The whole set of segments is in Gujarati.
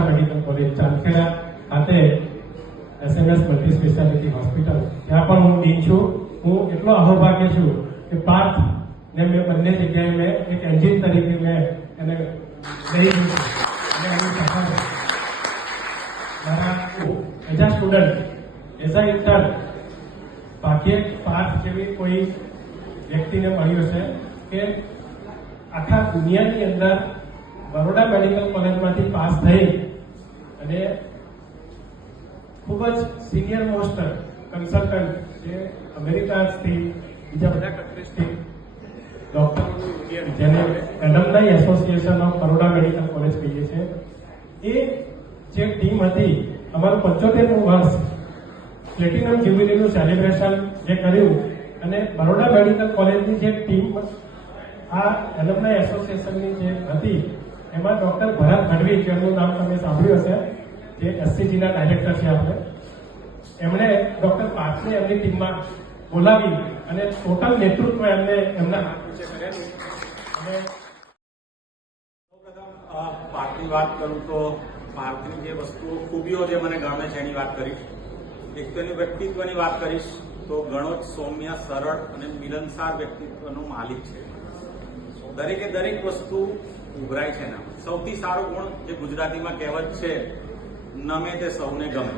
આશા મેડિકલ કોલેજ ચાંદખેડા ખાતે SMS મલ્ટી સ્પેશિયાલિટી હોસ્પિટલ, ત્યાં પણ હું ડીન છું. હું એટલો અહોભાગ્ય છું કે પાર્થ ને મેં બંને જગ્યાએ મેં એક એન્જિન તરીકે મેં એને કરી દીધું અને એની સફળ મારા as a student, as a intern ભાગ્યે પાર્થ જેવી કોઈ વ્યક્તિને મળ્યો છે કે આખા દુનિયાની અંદર બરોડા મેડિકલ કોલેજમાંથી પાસ થઈ અને ખૂબ જ સિનિયર મોસ્ટ કન્સલ્ટન્ટ જે અમેરિકાથી બીજા બધા કન્ટ્રીઝથી ડોક્ટરોનું યુનિયન જેને alumni association of Baroda medical college કહીએ છીએ, એ જે ટીમ હતી, અમારું 75મું વર્ષ પ્લેટિનમ જ્યુબિલીનું સેલિબ્રેશન જે કર્યું અને બરોડા મેડિકલ કોલેજની જે ટીમ આ એલમનાઈ એસોસિએશનની જે હતી એમાં ડોક્ટર ભરત ગઢવી, જેમનું નામ તમે સાંભળ્યું હશે, જે SCGના ડાયરેક્ટર છે આપણે, એમણે ડોક્ટર પાર્થને એમની ટીમમાં બોલાવી અને ટોટલ નેતૃત્વ એમને એમના હાથ નીચે કરેલું. અને સૌપ્રથમ પાર્થની વાત કરું તો પાર્થની જે વસ્તુઓ ખૂબીઓ જે મને ગમે છે એની વાત કરીશ. એક તો એની વ્યક્તિત્વની વાત કરીશ તો ઘણો જ સૌમ્ય, સરળ અને મિલનસાર વ્યક્તિત્વનો માલિક છે. દરેકે દરેક વસ્તુ ઉભરાય છે એના. સૌથી સારો ગુણ જે ગુજરાતીમાં કહેવત છે, નમે તે સૌને ગમે.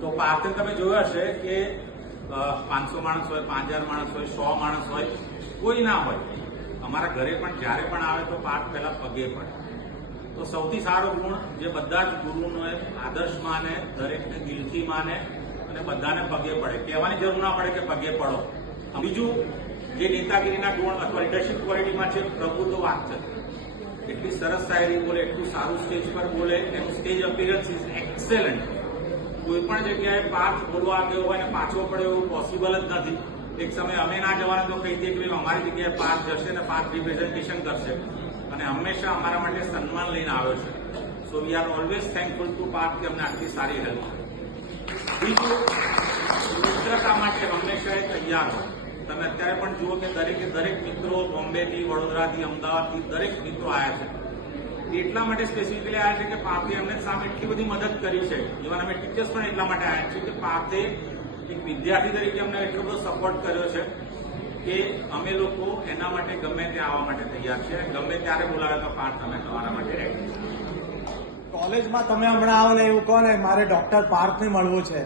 તો પાર્થને તમે જોયા હશે કે 500 માણસ હોય, 5000 માણસ હોય, 100 માણસ હોય, કોઈ ના હોય, અમારા ઘરે પણ જ્યારે પણ આવે તો પાર્થ પહેલા પગે પડે. તો સૌથી સારો ગુણ જે બધા જ ગુરુનો આદર્શ માને, દરેકને દિલથી માને અને બધાને પગે પડે. કહેવાની જરૂર ના પડે કે પગે પડો. બીજું જે નેતાગીરીના ગુણ અથવા લીડરશિપ ક્વોલિટીમાં છે, પ્રભુત્વ વાત છે. એટલી સરસ શાયરી બોલે, એટલું સારું સ્ટેજ પર બોલે, એનું સ્ટેજ અપિયરન્સ ઇઝ એક્સેલન્ટ. કોઈ પણ જગ્યાએ પાર્થ બોલવા ગયો હોય અને પાછો પડે એવું પોસિબલ જ નથી. એક સમય અમે ના જવાના તો કહી દઈએ કે અમારી જગ્યાએ પાર્થ જશે ને પાર્થ રિપ્રેઝન્ટેશન કરશે અને હંમેશા અમારા માટે સન્માન લઈને આવ્યો છે. So we are always thankful to Parth કે અમને આટલી સારી હેલ્પ. બીજું, મિત્રતા માટે હંમેશા એ તૈયાર હોય. તમે અત્યારે પણ જુઓ કે દરેક મિત્રો બોમ્બેથી, વડોદરાથી, અમદાવાદથી દરેક મિત્રો આવ્યા છે. એટલા માટે સ્પેસિફિકલી આવ્યા છે કે પાર્થે એમને સામે એટલી બધી મદદ કરી છે. ઇવન અમે ટીચર્સ પણ એટલા માટે આવ્યા છીએ કે પાર્થે એક વિદ્યાર્થી તરીકે અમને એટલો બધો સપોર્ટ કર્યો છે કે અમે લોકો એના માટે ગમે ત્યાં આવવા માટે તૈયાર છે. ગમે ત્યારે બોલાવે તો પાર્થ અમે તમારા માટે રેડી. કોલેજમાં તમે હમણાં આવો ને એવું કહો ને મારે ડોક્ટર પાર્થને મળવું છે,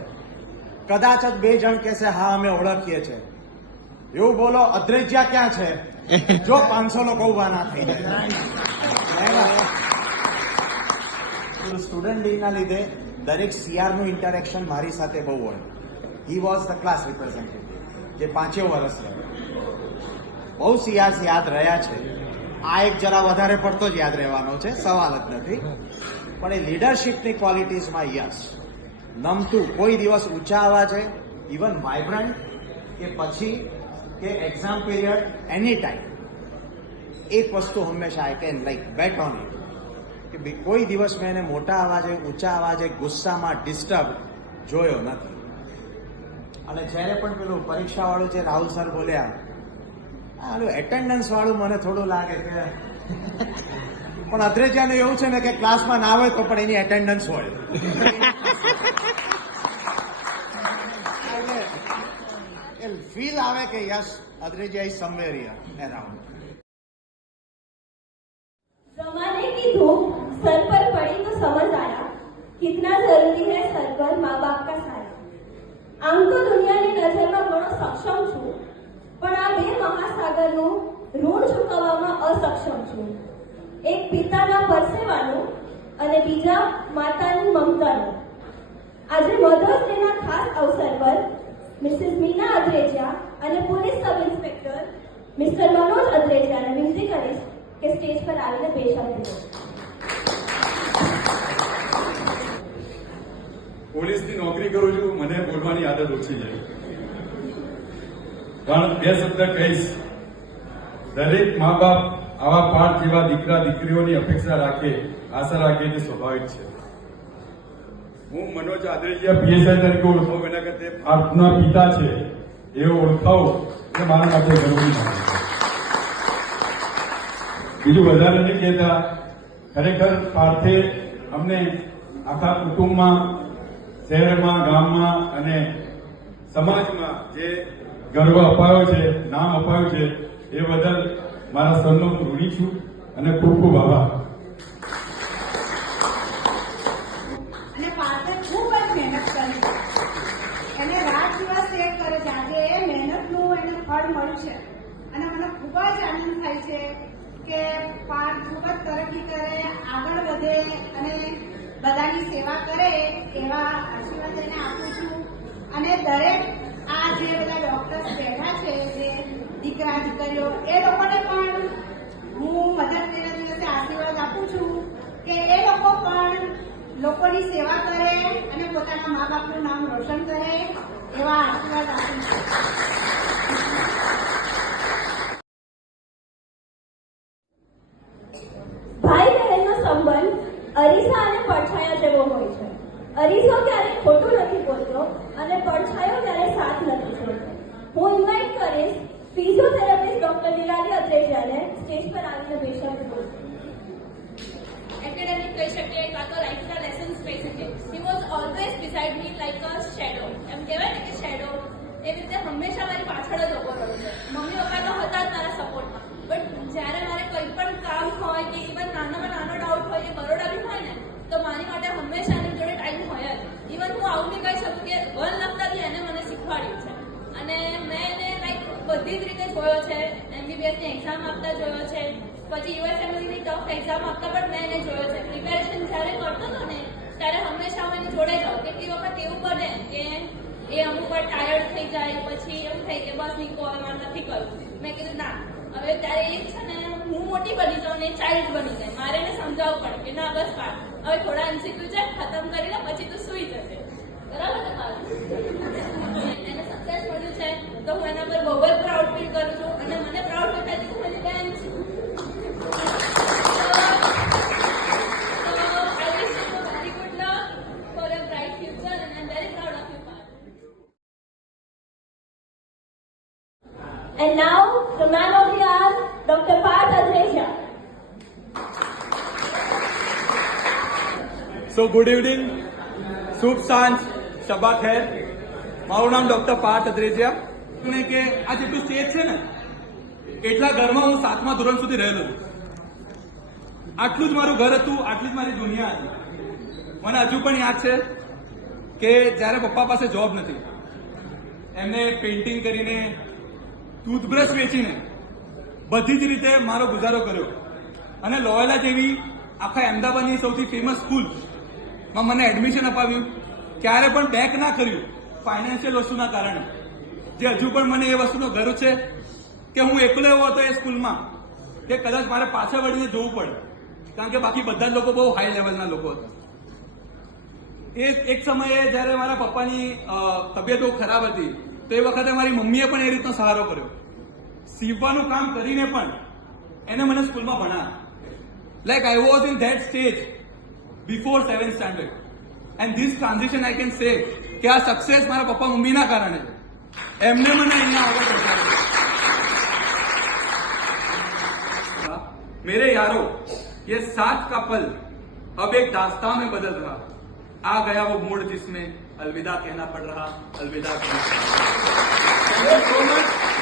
કદાચ જ 2 જણ કહેશે હા અમે ઓળખીએ છીએ. એવું બોલો અદ્રૈજ્યા ક્યાં છે, જો 500 લોકો ઉભા ના થઈ જાય. સ્ટુડન્ટ ડીના લીધે દરેક CR નું ઇન્ટરેક્શન મારી સાથે બહુ હોય. He was the class representative, જે 5 વર્ષ છે. બહુ CRs યાદ રહ્યા છે. આ એક જરા વધારે પડતો જ યાદ રહેવાનો છે, સવાલ જ નથી. પણ એ લીડરશિપની ક્વોલિટીઝમાં યસ, નમતું, કોઈ દિવસ ઊંચા અવાજે, ઇવન વાઇબ્રન્ટ કે પછી કે એક્ઝામ પીરિયડ, એની ટાઈમ, એક વસ્તુ હંમેશા I can like bet on it કે કોઈ દિવસ મેં એને મોટા અવાજે, ઊંચા અવાજે, ગુસ્સામાં ડિસ્ટર્બ જોયો નથી. અને જ્યારે પણ પેલું પરીક્ષા વાળું જે રાહુલ સર બોલ્યા, આનું એટેન્ડન્સ વાળું મને થોડું લાગે કે પણ અદ્રૈજાનું એવું છે ને કે ક્લાસમાં ના હોય તો પણ એની એટેન્ડન્સ હોય. ફીલ આવે કે yes Adreja is somewhere here around. जमाने की धूप सर पर पड़ी तो समझ आया कितना जरूरी है सर पर माँ बाप का साया. आम तो दुनियाની નજરમાં ઘણો સક્ષમ છું, પણ આ 2 મહાસાગરનું ઋણ ચૂકવવામાં અસક્ષમ છું. એક પિતાના પરસેવાનું અને બીજા માતાની મમતાનું. આજે મધર્સ ડેના ખાસ અવસર પર મિસિસ મીના અદ્રેજા અને police sub inspector Mr Manoj અદ્રેજાને વિનંતી કરીશ કે સ્ટેજ પર આવીને બે શબ્દ બોલે. પોલીસની નોકરી કરું છું, મને બોલવાની આદત ઓછી છે, પણ 2 શબ્દ કહીશ. દરેક મા બાપ આવા પાર્થ જેવા દીકરા દીકરીઓની અપેક્ષા રાખે, આશા રાખે તે સ્વાભાવિક છે. હું મનોજ આદ્રેજા PSI તરીકે ઓળખાવું એના કરતા પાર્થના પિતા છે એવો ઓળખાવું એ મારા માટે જરૂરી છે. બીજું વધારે નથી કહેતા, ખરેખર પાર્થે અમને આખા કુટુંબમાં, શહેરમાં, ગામમાં અને સમાજમાં જે ગર્વ અપાયો છે, નામ અપાયું છે, એ બદલ મારા સરનો હું ઋણી છું અને ખૂબ ખૂબ આભાર. અને પાછળ ખૂબ જ મહેનત કરી એને રાત દિવસ એક કરે છે. આજે એ મહેનતનું એને ફળ મળ્યું છે અને મને ખૂબ જ આનંદ થાય છે કે પાર્થ ખૂબ જ તરક્કી કરે, આગળ વધે અને બધાની સેવા કરે એવા આશીર્વાદ એને આપું છું. અને દરેક આ જે બધા ડોક્ટર્સ બેઠા છે, જે દીકરા દીકરીઓ, એ લોકોને પણ હું મદદ ડેના દિવસે આશીર્વાદ આપું છું કે એ લોકો પણ લોકોની સેવા કરે અને પોતાના મા બાપનું નામ રોશન કરે એવા આશીર્વાદ આપું છું. ભાઈ બહેનનો સંબંધ અરીસા અને પડછાયા જેવો હોય છે. અરીસો ક્યારેય ખોટું નથી બોલતો અને પડછાયો ક્યારેય સાથ નથી છોડતો. હું ઇન્વાઇટ કરીશ ફિઝિયોથેરાપિસ્ટ ડોક્ટર નિરાલી અત્રેજાને સ્ટેજ પર આવીને બે શબ્દ બોલશે. એકેડેમિક કહી શકીએ કાં તો લાઈફના લેસન્સ કહી શકીએ. He was always beside me like a shadow. એમ કહેવાય ને કે શેડો એવી રીતે હંમેશા મારી પાછળ જ ઉભો રહ્યો છે. મમ્મી પપ્પા તો હતા જ મારા સપોર્ટમાં, બટ જ્યારે મારે કંઈ પણ કામ હોય કે ઇવન નાનામાં નાનો ડાઉટ હોય કે બરોડા બી હોય ને, તો મારી માટે હંમેશા એની જોડે ટાઈમ હોય જ. ઇવન હું આવું બી કહી શકું કે વન લખતા બી એને મને શીખવાડ્યું છે અને મેં એને લાઈક બધી જ રીતે જોયો છે. MBBSની એક્ઝામ આપતા જોયો છે, પછી USMLEની ટફ એક્ઝામ આપતા પણ મેં એને જોયો છે. પ્રિપેરેશન જ્યારે કરતો હતો ને ત્યારે હંમેશા હું એની જોડે જાઉં. કેટલી વખત એવું બને કે એ અમુક વાર ટાયર્ડ થઈ જાય, પછી એમ થાય કે બસ નીકો હવે મારે નથી કરવું. મેં કીધું ના, હવે ત્યારે એ છે ને હું મોટી બની જાઉં ને એ ચાઇલ્ડ બની જાય. મારે એને સમજાવવું પડે કે ના બસ પાર, હવે થોડા MCQ છે ખતમ કરી લે, પછી તું સુઈ જશે. બરાબર ને મારું? એને સક્સેસ મળ્યું છે તો હું એના પર બહુ જ પ્રાઉડ ફીલ કરું છું અને મને પ્રાઉડ ફીલ થાય છે કે મારી બેન છું. And now, the man of the hour, Dr. Parth Adreja. So good evening, શુભ સાંજ, શબા ખેર. મારું નામ ડોક્ટર પાર્થ અદ્રેજિયા. ને કે આ જેટલું સ્ટેજ છે ને એટલા ઘરમાં હું 7મા ધોરણ સુધી રહેલો છું. આટલું જ મારું ઘર હતું, આટલી જ મારી દુનિયા હતી. મને હજુ પણ યાદ છે કે જ્યારે પપ્પા પાસે જોબ નથી, એમને પેઇન્ટિંગ કરીને, ટૂથબ્રશ વેચીને બધી જ રીતે મારો ગુજારો કર્યો અને લોયલા જેવી આખા અમદાવાદની સૌથી ફેમસ સ્કૂલમાં મને એડમિશન અપાવ્યું. ક્યારે પણ બેક ના કર્યું ફાઇનાન્શિયલ વસ્તુના કારણે, જે હજુ પણ મને એ વસ્તુનો ગર્વ છે કે હું એકલો એવો હતો એ સ્કૂલમાં કે કદાચ મારે પાછળ વળીને જોવું પડે, કારણ કે બાકી બધા જ લોકો બહુ હાઈ લેવલના લોકો હતા. એ એક સમયે જ્યારે મારા પપ્પાની તબિયત બહુ ખરાબ હતી તો એ વખતે મારી મમ્મીએ પણ એ રીતનો સહારો કર્યો. સીવવાનું કામ કરીને પણ એને મને સ્કૂલમાં ભણાવ્યા. Like I was in that stage before 7th standard and this transition I can say કે આ સક્સેસ મારા પપ્પા મમ્મીના કારણે છે. એમને મને અહીંયા આગળ પહોંચાડ્યો. मेरे यारों, ये 7 का पल अब एक दास्तां में बदल रहा. आ गया वो मोड़ जिसमें अलविदा कहना पड़ रहा, अलविदा कहना. Thank you so much.